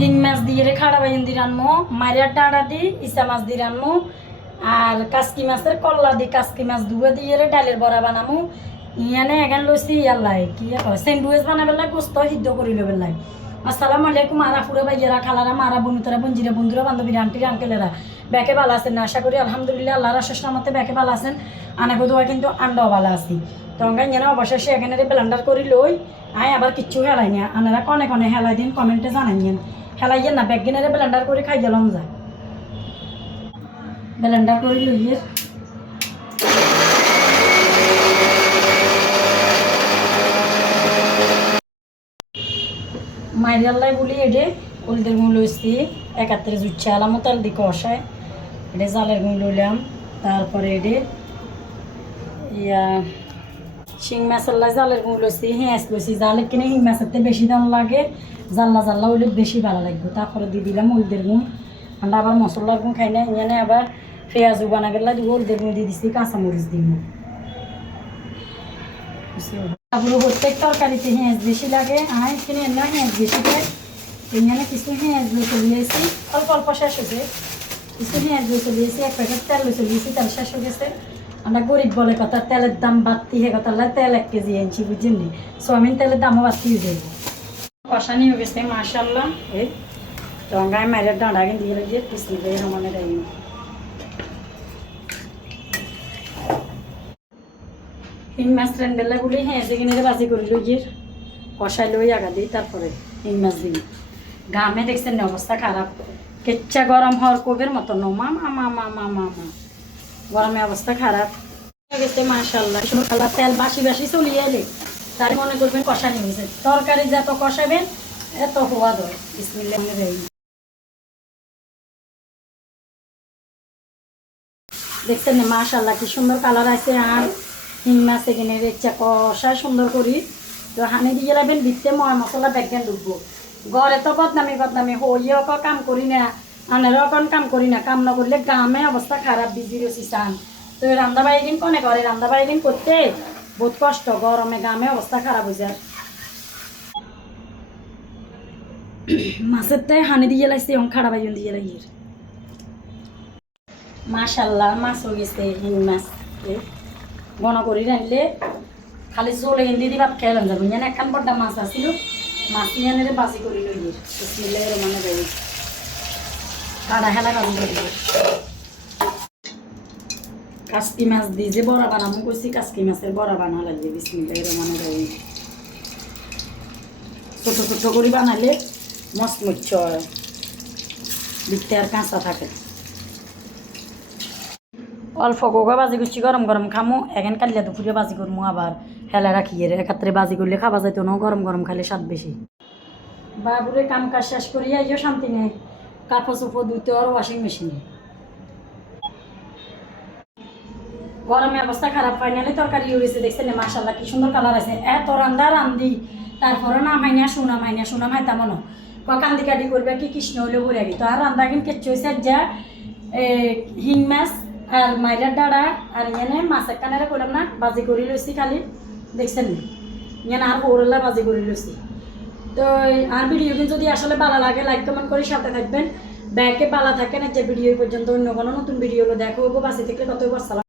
হিং মাছ দিয়ে খাড়া বাইন দিয়ে রানমো, মারিয়ার ডাঁড়া দি ইসা মাছ দিয়ে রানমো, আর কাসকি মাছের কল্লা দি কাসকি মাছ দুয়ে দিয়ে ডালের বড়া বানামো। ইয়ানে এখান লইছি ইয়াল্লাই কি স্যান্ডউইচ বানাবেলাই গোস্ত সিদ্ধ করি লবেলাই। আসসালামু আলাইকুম আরা ফুরে ভাইয়ারা খালারা মারা বন্ধুরা বঞ্জিরা বন্ধুরা বান্ধবীরা আন্টিরা আঙ্কেলেরা ব্যাকে ভালো আছেন না? আশা করি আলহামদুলিল্লাহ আল্লাহর আশেষ নামতে ব্যাকে ভালো আছেন। আনাকে দোয়া কিন্তু আন্ডাও ভালো আছি। তো যেন অবশেষে এখানে ব্লেন্ডার করি লই আয় আবার কিচ্ছু হেলাই না। আনারা কনে কনে হেলাই দিন কমেন্টে জানাইয়েন। হেলাইয়েন না ব্যাগ গেনারে ব্লেন্ডার করে খাই গেলাম যায়। ব্লেন্ডার করে লইয়ে মাইরাল্লাই বলি এডে হলদের গুঁড়ো লইছি 71 জুচ্ছা আলামো তেল দিকে কষায় এটা জালের গুঁড়ো লইলাম। তারপরে এডে ইয়া শিং মাছাল্লাই জালের গুঁড়ো লইছি, হেঁচ লইছি। জালে কিনে শিং মাছের বেশি দাম লাগে, জাল্লা জাল্লা হইলে বেশি ভালো লাগবে। তারপরে দিয়ে দিলাম হলদের গুঁড়ো। আমরা আবার মশলার গুঁড়ো খাই না, এনে আবার পেঁয়াজু বানা গেলে হলদের গুঁড়ো দিয়ে দিচ্ছি, কাঁচামরিচ দিব। তারপরে প্রত্যেক তরকারিতে হেঁচ বেশি লাগে, আয় কিনে না হেঁচ বেশি খাই। এখানে কিছু হেঁচ লই চলিয়েছি, অল্প অল্প শেষ হয়েছে। কিছু হেঁচ লই চলিয়েছি, 1 প্যাকেট তেল লই চলিয়েছি, তেল শেষ হয়ে গেছে। আমরা গরিব বলে কথা, তেলের দাম বাড়তি হে কথা, তেল 1 কেজি আনছি বুঝছেন নি। সোয়াবিন তেলের দামও বাড়তি হয়ে যাবে। কষানি হয়ে গেছে মাশাআল্লাহ। এই তো গায়ে মায়ের ডাঁড়া কিন্তু দিয়ে লাগিয়ে পিসনি দিয়ে সমানে দেয়। হিং মাছ রান্নবেলা বলি হ্যাঁ সেখানে বাজি করি লইয়ের কষাই লই আগা দিই, তারপরে হিং মাছ দিই। ঘামে দেখছেন না অবস্থা খারাপ, কেচ্চা গরম হওয়ার কোবের মতো নো মা মা মা মা মা মা মা গরমে অবস্থা খারাপ গেছে মাশাআল্লাহ। সুন্দর তেল বাসি বাসি চলিয়ে এলে তার মনে করবেন কষানি হয়েছে। তরকারি যত কষাবেন এত সোয়াদ হয়। বিসমিল্লাহ দেখছেন না মাশাআল্লাহ কি সুন্দর কালার আছে। আর হিং মাছ এখানে ইচ্ছা কষা সুন্দর করি তো হানি দিয়ে লাগবেন দিতে ময় মশলা ব্যাগেন ঢুকবো। ঘরে তো বদনামি হইও কাম করি না, আনেরও এখন কাম করি না। কাম না করলে গ্রামে অবস্থা খারাপ, বিজি রয়েছি চান। তো রান্না বাড়ি দিন কনে করে রান্না বাড়ি দিন করতে বহুত কষ্ট, গরমে গ্রামে অবস্থা খারাপ হয়ে যায়। মাছের তে হানি দিয়ে লাগছে এখন খারাপ আইন দিয়ে লাগিয়ে মাশাআল্লাহ। মাছ হয়ে গেছে হিং মাছ ঘন করি রাখলে খালি জলে হিন্দি দি ভাত খেলাম যাবো। যেন একখান বড্ডা মাছ আসছিল, মাছ নিয়ে আনে বাজি করি লই বিসমিল্লাহ রহমানির রহিম। কাটা হেলা কাজু করি কাসকি মাছ দিয়ে যে বড়া বানাবো কইছি, কাসকি মাছের বড়া বানা লাগবে বিসমিল্লাহ রহমানির রহিম। ছোট ছোট করে বানালে মচমচ হয়, দেখতে আর কাঁচা থাকে। অল্প গোগা বাজি করছি গরম গরম খামো। এখন কালিয়া দুপুরে বাজি করবো আবার হেলা রাখিয়ে একাত্রে বাজি করলে খাওয়া যাইতো না, গরম গরম খাইলে স্বাদ বেশি। বাবুরে কাম কাজ শেষ করিয়া আইও শান্তি নেই, কাপড় চোপড় ধুইতে আর ওয়াশিং মেশিনে। গরমের অবস্থা খারাপ, ফাইনালি তরকারি উড়েছে দেখছেন মাশাআল্লাহ কি সুন্দর কালার আছে। এত রান্দা রান্ধি তারপরে না মাইনা শোনা মাইতাম না কান্দি কাটি করবে কি কৃষ্ণ হইলে ভরে গিয়ে। তো আর রান্দা কিন্তু কেচ্ছু হয়েছে যা হিং মাছ আর মাইরার ডাড়া আর এনে মাছের কানারে করলাম না বাজি করে লইছি খালি দেখছেন না। এনে আর বউরেলা বাজি করে লইছি। তো আর ভিডিও কিন্তু যদি আসলে ভালো লাগে লাইক কমেন্ট করে সাথে থাকবেন। ব্যাকে ভালো থাকেন যে ভিডিও পর্যন্ত অন্য কোনো নতুন ভিডিও দেখো বাসি থেকে কত বছর।